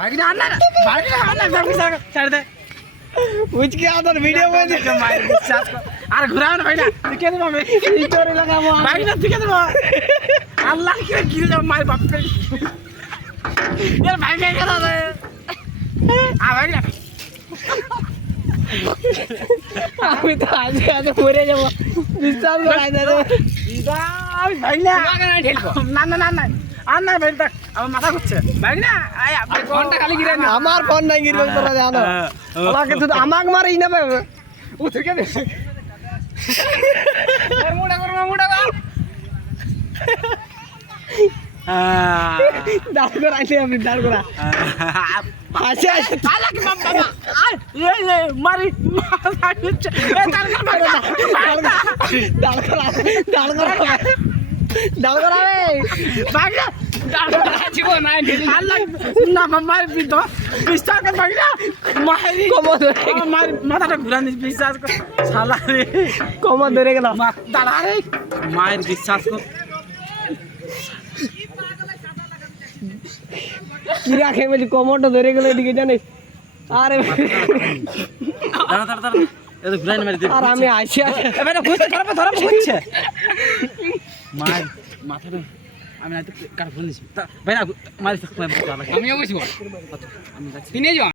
भाई ना अन्ना भाई ना अन्ना सब छोड़ दे उसके आदर वीडियो में जो मार विश्वास को अरे घुराओ ना भाई ना दिखे दे मैं स्टोरी लगावो भाई ना दिखे दे अल्लाह के गिर जाओ मार बाप पे यार भाई क्या कर रहा है आ भाई ना আমি তো আজকে আজ মরে যাব বিশ্বাস করাই না রে ভাই না না না না না আর না ভাই দেখ আমার মাথা ঘুরছে ভাই না আয় আপনি ফোনটা খালি গিরে না আমার ফোন নাই গিরবে তোরা জানো আমাকে তো আমাকে মারই না বে ও থেকে দে আর মুড়া কর দাঁড় করা আইলে আমি দাঁড় করা আসে আসে আলা কি বাবা আয় এই মারি মারি এ দাঁড় কর ভাই দাঁড় করা দাঁড় করা দাঁড় করা রে ভাই না দাঁড় করা জীবন নাই আল্লাহ না মার বিতো বিশ্বাস কর ভাই না মারি কমো ধরে আমার মাথাটা ঘুরান বিশ্বাস কর শালা রে কমো ধরে গেল দাঁড়া রে মায়ের বিশ্বাস কর কি রাখে বলি কমোটা ধরে গেল এদিকে জানিস আরে দাঁড়া দাঁড়া দাঁড়া এটা ঘুরান মারি দে আর আমি আসি আসি এবারে ঘুরছে ধরা ঘুরছে মায়ের মাথাটা আমি না তো কার ফোন দিছি ভাই না মারি থাক আমিও বসবো আমি যাচ্ছি নিয়ে যাও